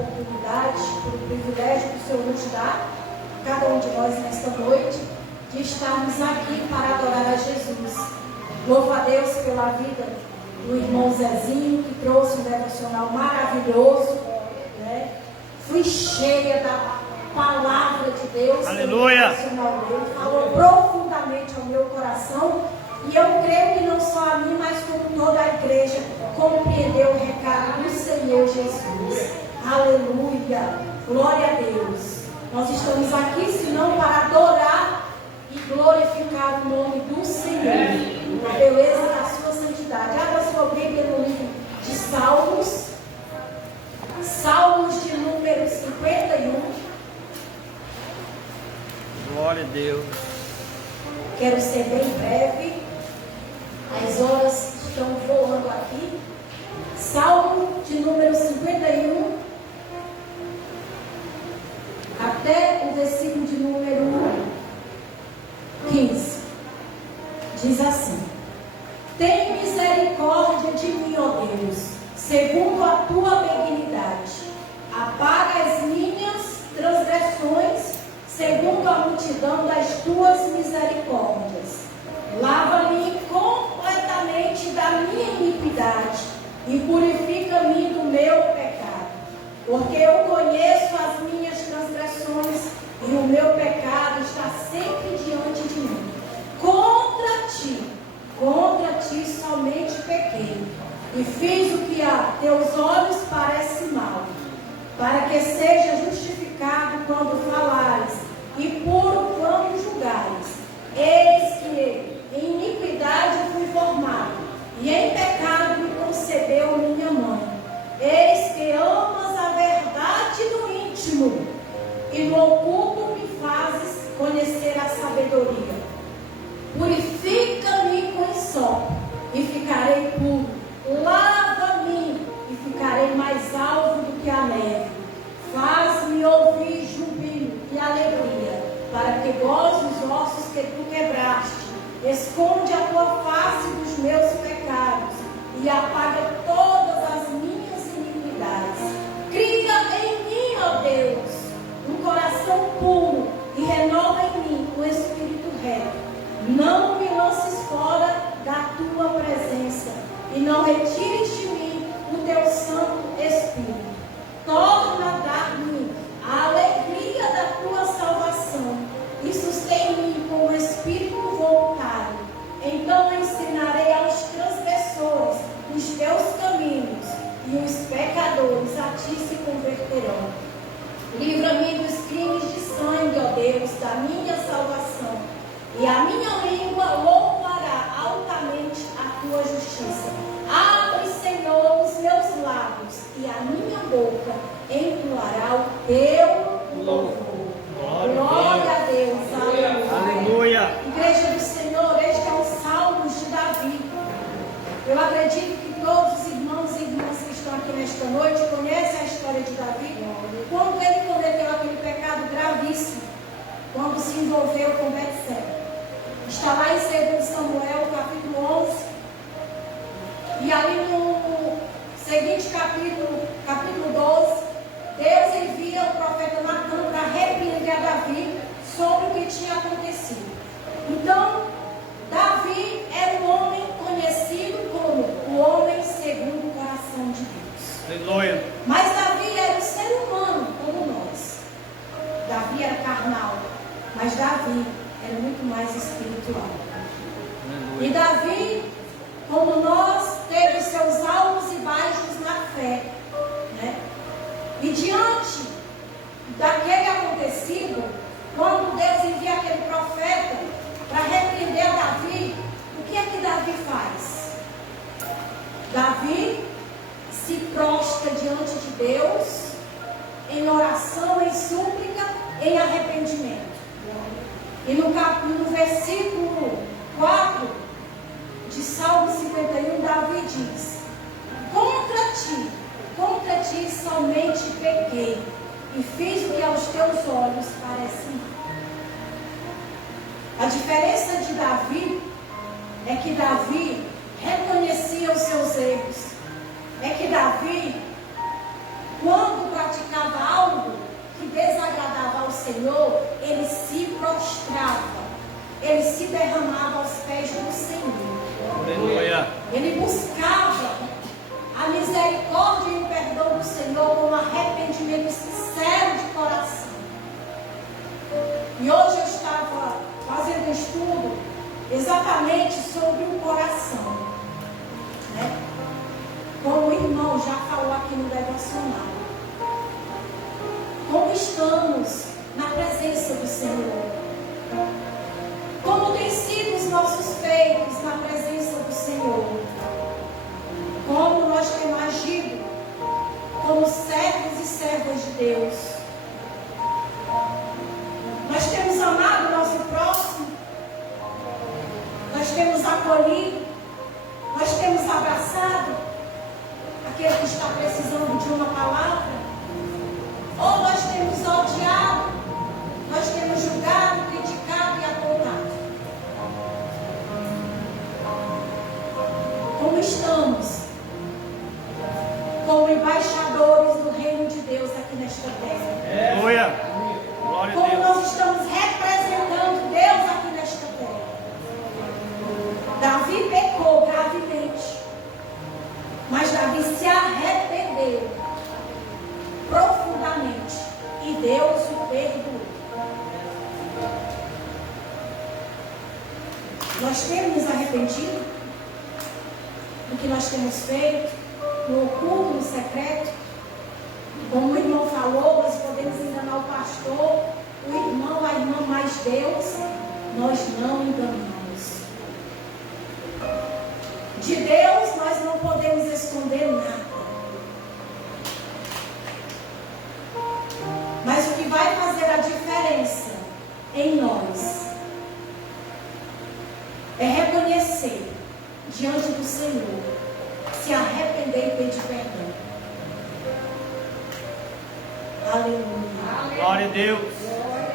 oportunidade, pelo privilégio que o Senhor nos dá, cada um de nós nesta noite, de estarmos aqui para adorar a Jesus. Louvo a Deus pela vida do irmão Zezinho, que trouxe um devocional maravilhoso, né? Fui cheia da palavra de Deus. Aleluia! Dele, falou profundamente ao meu coração, e eu creio que não só a mim, mas como toda a igreja compreendeu o recado do Senhor Jesus. Aleluia! Glória a Deus! Nós estamos aqui, senão para adorar e glorificar o nome do Senhor, a beleza da sua santidade. Abra sua Bíblia no livro de Salmos, Salmos de número 51. Glória a Deus. Quero ser bem breve, as horas estão voando aqui. Salmo de número 51, até o versículo de número 15. Diz assim: tem misericórdia de mim, ó Deus, segundo a tua benignidade. Apaga as minhas transgressões, segundo a multidão das tuas misericórdias. Lava-me completamente da minha iniquidade e purifica-me do meu pecado. Porque eu conheço as minhas transgressões e o meu pecado está sempre diante de mim. Contra ti somente pequei, e fiz o que a teus olhos parece mal, para que seja justificado quando falares e puro quando julgares. Eis que em iniquidade fui formado, e em pecado me concebeu minha mãe. Eis que amas a verdade no íntimo, e no oculto me fazes conhecer a sabedoria. Purifica-me com hisopo, e ficarei puro. Lava-me, e ficarei mais alvo do que a neve. Faz-me ouvir júbilo e alegria, para que goze os ossos que tu quebraste. Esconde a tua face dos meus pecados, e apaga todas as minhas iniquidades. Cria em mim, ó Deus, um coração puro, e renova em mim um espírito reto. Não me lances fora da tua presença, e não retires de mim o teu Santo Espírito. Torna a dar-me a alegria da tua salvação, e sustém-me com o espírito voluntário. Então ensinarei aos transgressores os teus caminhos, e os pecadores a ti se converterão. Livra-me dos crimes de sangue, ó Deus, da minha salvação, e a minha língua louvará altamente a tua justiça. Abre, Senhor, os meus lábios, e a minha boca entoará o teu louvor. Glória a Deus. Aleluia. Igreja do Senhor, este é um Salmos de Davi. Eu acredito que todos os irmãos e irmãs que estão aqui nesta noite conhecem a história de Davi, quando ele cometeu aquele pecado gravíssimo, quando se envolveu com Betseba. Está lá em 2 Samuel, capítulo 11. E ali no seguinte capítulo 12, Deus envia o profeta Natan para repreender a Davi sobre o que tinha acontecido. Então, Davi era um homem conhecido como o homem segundo o coração de Deus. Aleluia. Mas Davi era um ser humano como nós. Davi era carnal, mas Davi era muito mais espiritual. Aleluia. E Davi, como nós, teve seus altos e baixos na fé, né? E diante daquele acontecido, quando Deus envia aquele profeta para repreender Davi, o que é que Davi faz? Davi se prostra diante de Deus em oração, em súplica, em arrependimento. E no versículo 4 de Salmo 51, Davi diz: contra ti somente pequei, e fiz o que aos teus olhos parece mal. A diferença de Davi é que Davi reconhecia os seus erros. É que Davi, quando praticava Senhor, ele se prostrava, ele se derramava aos pés do Senhor. Aleluia. Ele buscava a misericórdia e o perdão do Senhor com arrependimento sincero de coração. E hoje eu estava fazendo um estudo exatamente sobre o coração, né? Como o irmão já falou aqui no devocional. Como estamos na presença do Senhor? Como têm sido os nossos feitos na presença do Senhor? Como nós temos agido como servos e servas de Deus? Nós temos amado o nosso próximo? Nós temos acolhido? Nós temos abraçado aquele que está precisando de uma palavra? Ou nós temos odiado? Nós temos julgado, criticado e apontado? Como estamos como embaixadores do reino de Deus aqui nesta terra? Aleluia. Glória a Como Deus. nós estamos representando Deus aqui nesta terra? Davi pecou gravemente, mas Davi se arrependeu profundamente e Deus o perdoou. Nós temos nos arrependido do que nós temos feito, no oculto, no secreto. Como o irmão falou, nós podemos enganar o pastor, o irmão, a irmã, mas Deus, nós não enganamos. De Deus nós não podemos esconder nada. Mas o que vai fazer a diferença em nós é reconhecer diante do Senhor, se arrepender e pedir perdão. Aleluia. Glória a Deus.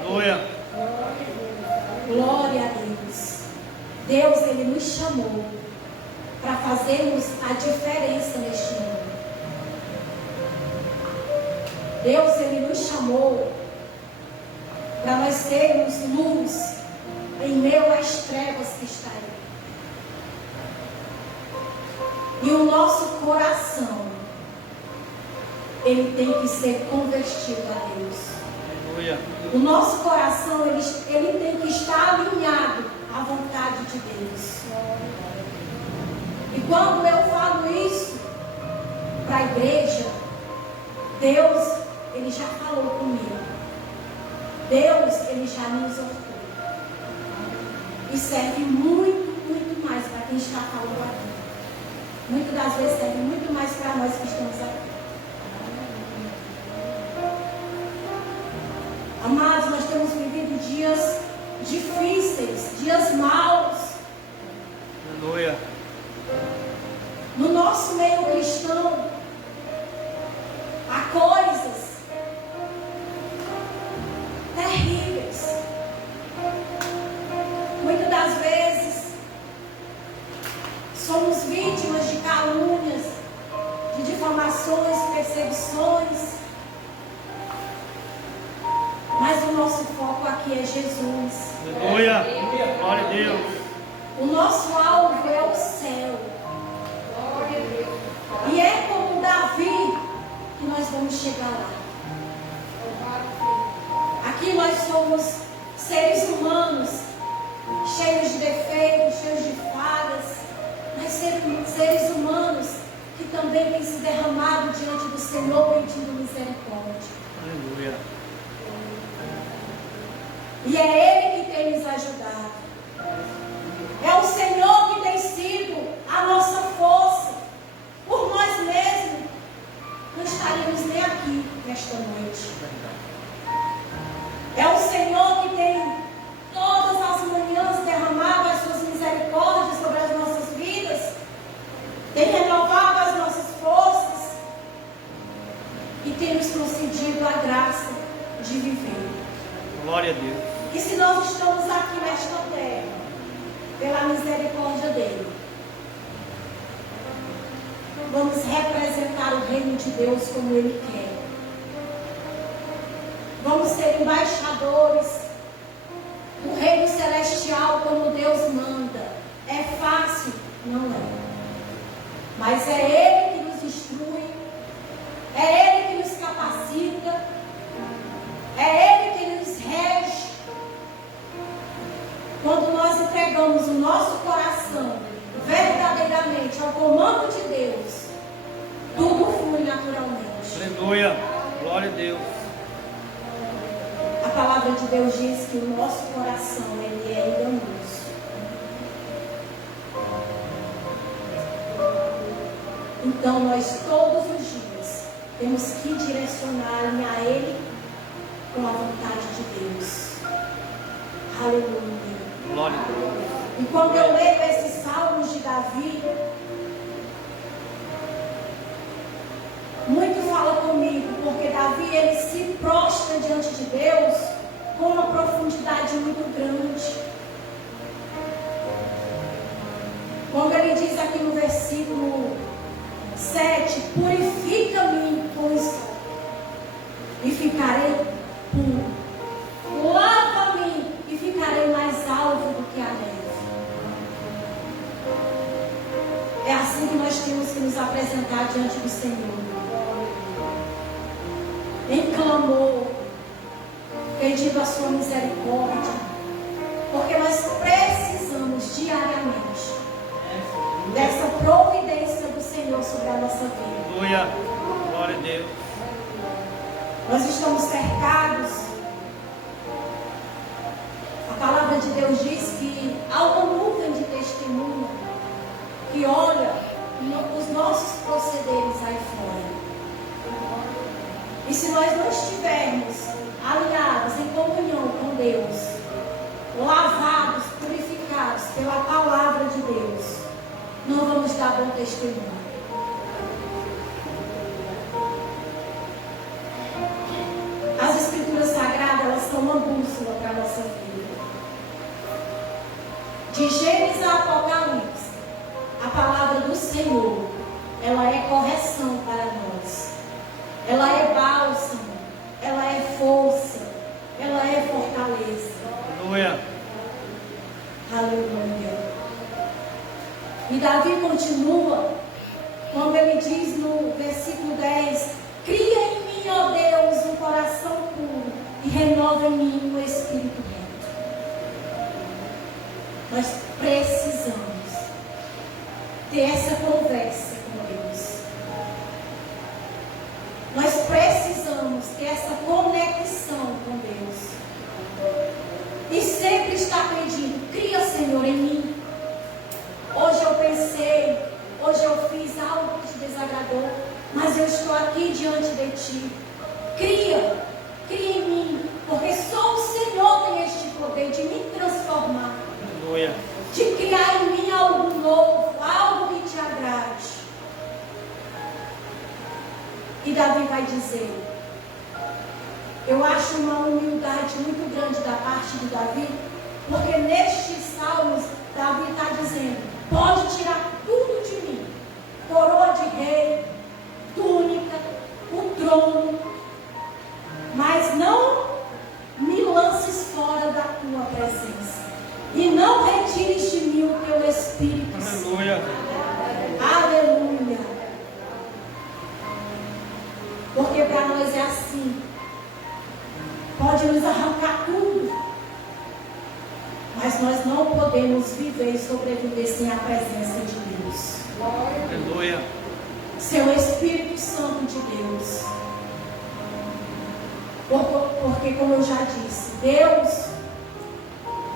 Aleluia. Glória a Deus. Deus, Ele nos chamou para fazermos a diferença neste mundo. Deus, Ele nos chamou para nós sermos luz em meio às trevas que está aí. E o nosso coração, ele tem que ser convertido a Deus. Aleluia. O nosso coração, ele tem que estar alinhado à vontade de Deus. E quando eu falo isso para a igreja, Deus, Ele já falou comigo. Deus, Ele já me exortou. E serve muito, muito mais para quem está falando aqui. Muitas das vezes serve muito mais para nós que estamos aqui. Amados, nós temos vivido dias difíceis, dias maus. Aleluia. No nosso meio cristão, há coisas terríveis. Muitas das vezes, somos vítimas de calúnias, de difamações, perseguições. Mas o nosso foco aqui é Jesus. Aleluia. Glória a Deus. O nosso alvo é o céu. E é como Davi que nós vamos chegar lá. Aqui nós somos seres humanos, cheios de defeitos, cheios de falhas, mas seres humanos que também têm se derramado diante do Senhor pedindo misericórdia. Aleluia. E é Ele que tem nos ajudado. É o Senhor que tem sido a nossa força. Por nós mesmos, não estaríamos nem aqui nesta noite. É o Senhor que tem todas as manhãs derramado as suas misericórdias sobre as nossas vidas, tem renovado as nossas forças e tem nos concedido a graça de viver. Glória a Deus. E se nós estamos aqui nesta terra, pela misericórdia dele, vamos representar o reino de Deus como ele quer. Vamos ser embaixadores do reino celestial como Deus manda. É fácil? Não é. Mas é Ele que nos instrui, é Ele que nos capacita, é Ele que nos rege. Quando nós entregamos o nosso coração verdadeiramente ao comando de Deus, tudo flui naturalmente. Aleluia. Glória a Deus. A palavra de Deus diz que o nosso coração, ele é enganoso. Então nós todos os dias temos que direcionar a Ele com a vontade de Deus. Aleluia. Glória a Deus. E quando eu leio esses salmos de Davi, muito fala comigo, porque Davi ele se prostra diante de Deus com uma profundidade muito grande. Quando ele diz aqui no versículo 7, purifica-me com isso e ficarei puro. Lava-me e ficarei mais alvo do que a neve. É assim que nós temos que nos apresentar diante do Senhor. Em clamor, pedindo a sua misericórdia, porque nós precisamos diariamente dessa providência do Senhor sobre a nossa vida. Aleluia. Glória a Deus. Nós estamos cercados. A palavra de Deus diz que há uma nuvem de testemunha que olha os nossos procederes aí fora. E se nós não estivermos alinhados em comunhão com Deus, lavados, purificados pela palavra de Deus, não vamos dar bom testemunho. As Escrituras Sagradas, elas são uma bússola para a nossa vida. De Gênesis a Apocalipse, a palavra do Senhor, ela é correção para nós. Ela é bálsamo, ela é força, ela é fortaleza. Aleluia. Aleluia. E Davi continua, quando ele diz no versículo 10, cria em mim, ó Deus, um coração puro e renova em mim um espírito reto. Nós precisamos ter essa conversa com Deus. Nós precisamos ter essa conexão com Deus. E sempre estar pedindo, cria, Senhor, em mim. Hoje eu pensei, hoje eu fiz algo que te desagradou, mas eu estou aqui diante de ti. Cria em mim, porque só o Senhor tem este poder de me transformar. Aleluia. De criar em mim algo novo, algo que te agrade. E Davi vai dizer, eu acho uma humildade muito grande da parte de Davi, porque nestes salmos, Davi está dizendo, pode tirar tudo de mim, coroa de rei, túnica, o trono, mas não me lances fora da tua presença, e não retires de mim o teu Espírito Santo. Aleluia. Aleluia. Porque para nós é assim. Pode nos arrancar tudo, mas nós não podemos viver e sobreviver sem a presença de Deus. Aleluia. Seu Espírito Santo de Deus. Porque como eu já disse, Deus,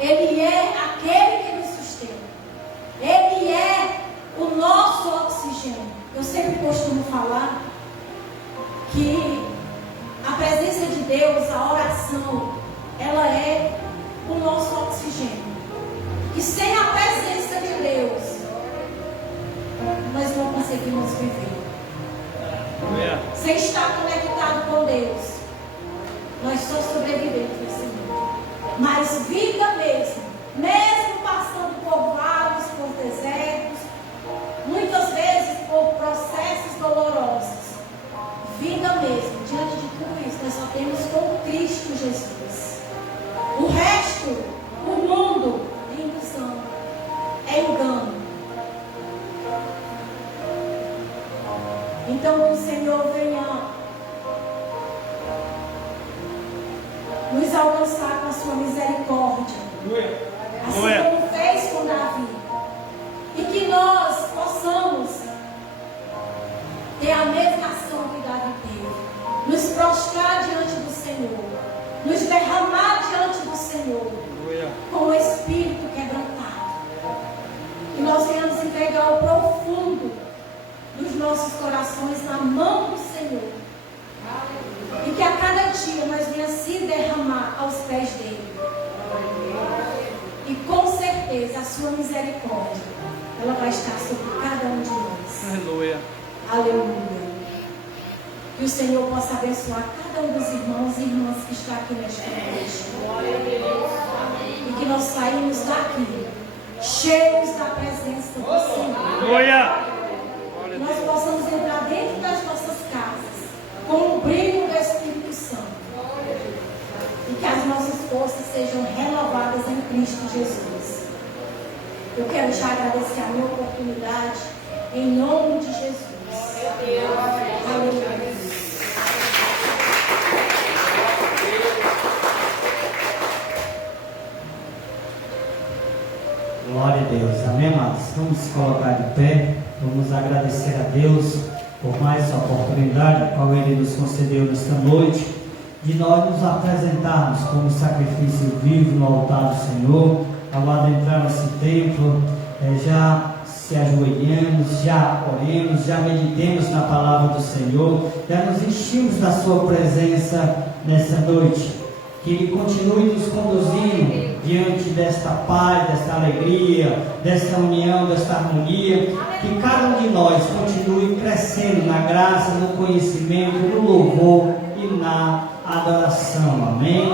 Ele é aquele que nos sustenta. Ele é o nosso oxigênio. Eu sempre costumo falar que a presença de Deus, a oração, ela é o nosso oxigênio. E sem a presença de Deus, nós não conseguimos viver. Sem estar conectado com Deus, nós só sobrevivemos nesse mundo. Mas vida mesmo passando por vales, por desertos, muitas vezes por processos dolorosos, vida mesmo, diante de tudo isso, nós só temos com Cristo Jesus. alcançar com a sua misericórdia, assim como fez com Davi, e que nós possamos ter a mesma ação que Davi teve, nos prostrar diante do Senhor, nos derramar diante do Senhor, com o espírito quebrantado, que nós venhamos entregar o profundo dos nossos corações na mão do Senhor, e que a cada dia nós venhamos se derramar aos pés dele, e com certeza a sua misericórdia ela vai estar sobre cada um de nós. Aleluia. Aleluia. Que o Senhor possa abençoar cada um dos irmãos e irmãs que está aqui nesta noite. E que nós saímos daqui cheios da presença do Senhor. Aleluia. Que nós possamos entrar dentro das nossas casas com o brilho do Espírito Santo. E que as nossas forças sejam renovadas em Cristo Jesus. Eu quero já agradecer a minha oportunidade em nome de Jesus. Aleluia. Glória a Deus, amém, amados? Vamos se colocar de pé, vamos agradecer a Deus por mais essa oportunidade, qual Ele nos concedeu nesta noite, de nós nos apresentarmos como sacrifício vivo no altar do Senhor, ao adentrar nesse templo, já se ajoelhemos, já oremos, já meditemos na palavra do Senhor, já nos enchemos da sua presença nessa noite. Que Ele continue nos conduzindo diante desta paz, desta alegria, desta união, desta harmonia. Que cada um de nós continue crescendo na graça, no conhecimento, no louvor e na adoração. Amém?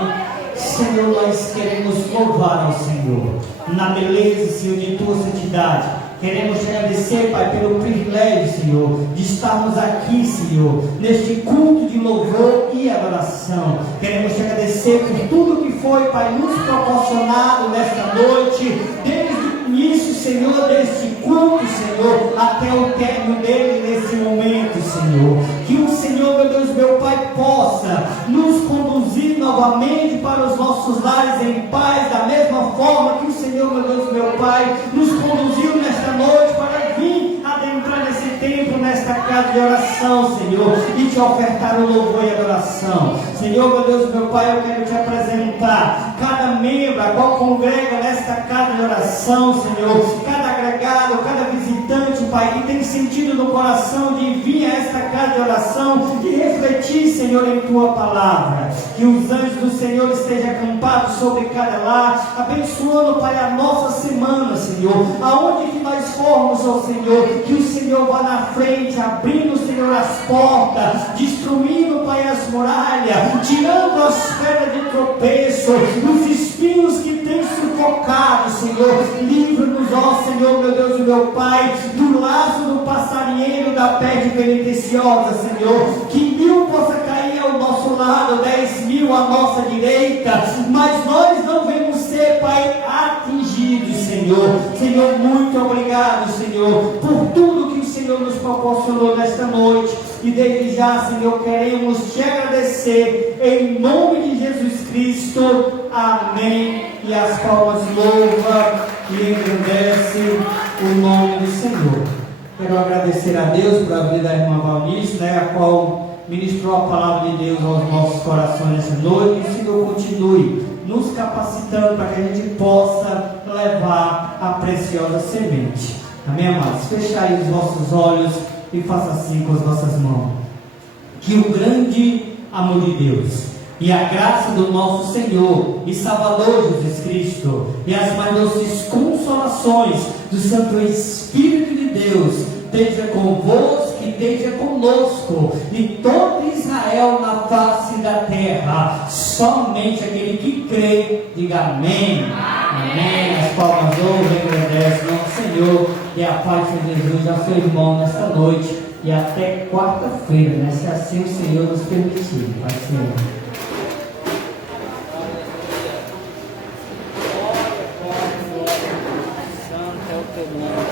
Senhor, nós queremos louvar ao Senhor na beleza, Senhor, de Tua santidade. Queremos te agradecer, Pai, pelo privilégio, Senhor, de estarmos aqui, Senhor, neste culto de louvor e adoração. Queremos te agradecer por tudo que foi, Pai, nos proporcionado nesta noite, desde o início, Senhor, deste culto, Senhor, até o término dele nesse momento, Senhor. Que o Senhor, meu Deus, meu Pai, possa nos conduzir novamente para os nossos lares em paz, da mesma forma que o Senhor, meu Deus, meu Pai, nos conduziu nesta noite para vir adentrar nesse templo, nesta casa de oração, Senhor, e te ofertar o louvor e adoração. Senhor, meu Deus, meu Pai, eu quero te apresentar cada membro, a qual congrega nesta casa de oração, Senhor, cada agregado, cada visitante, Pai, que tem sentido no coração de vir a esta casa de oração e refletir, Senhor, em Tua palavra. Que os anjos do Senhor estejam acampados sobre cada lar, abençoando, Pai, a nossa semana, Senhor, aonde que nós formos, ó Senhor, que o Senhor vá na frente, abrindo, Senhor, as portas, destruindo, Pai, as muralhas, tirando as pedras de tropeço, os espinhos que têm sufocado, Senhor. Livra-nos, ó Senhor, meu Deus e meu Pai, do laço do passarinheiro, da peste perniciosa, Senhor. Que 1000 possa cair ao nosso lado, 10.000 à nossa direita, mas nós não vamos ser, Pai, atingidos, Senhor. Senhor, muito obrigado, Senhor, por tudo que o Senhor nos proporcionou nesta noite. E desde já, Senhor, queremos te agradecer em nome de Jesus Cristo. Amém. E as palmas louvam e engrandecem o nome do Senhor. Quero agradecer a Deus por a vida da irmã Valnice, a qual ministrou a palavra de Deus aos nossos corações nessa noite. Que o Senhor continue nos capacitando para que a gente possa levar a preciosa semente. Amém, amados? Feche aí os vossos olhos e faça assim com as vossas mãos. Que o grande amor de Deus e a graça do nosso Senhor e Salvador Jesus Cristo e as mais doces consolações do Santo Espírito de Deus esteja convosco e esteja conosco e todo Israel na face da terra. Somente aquele que crê, diga amém. Amém. As palmas louvam e agradecem ao Senhor. E a paz de Jesus a seu irmão nesta noite e até quarta-feira, se assim o Senhor nos permitir. Pai Senhor. Santo é o teu nome.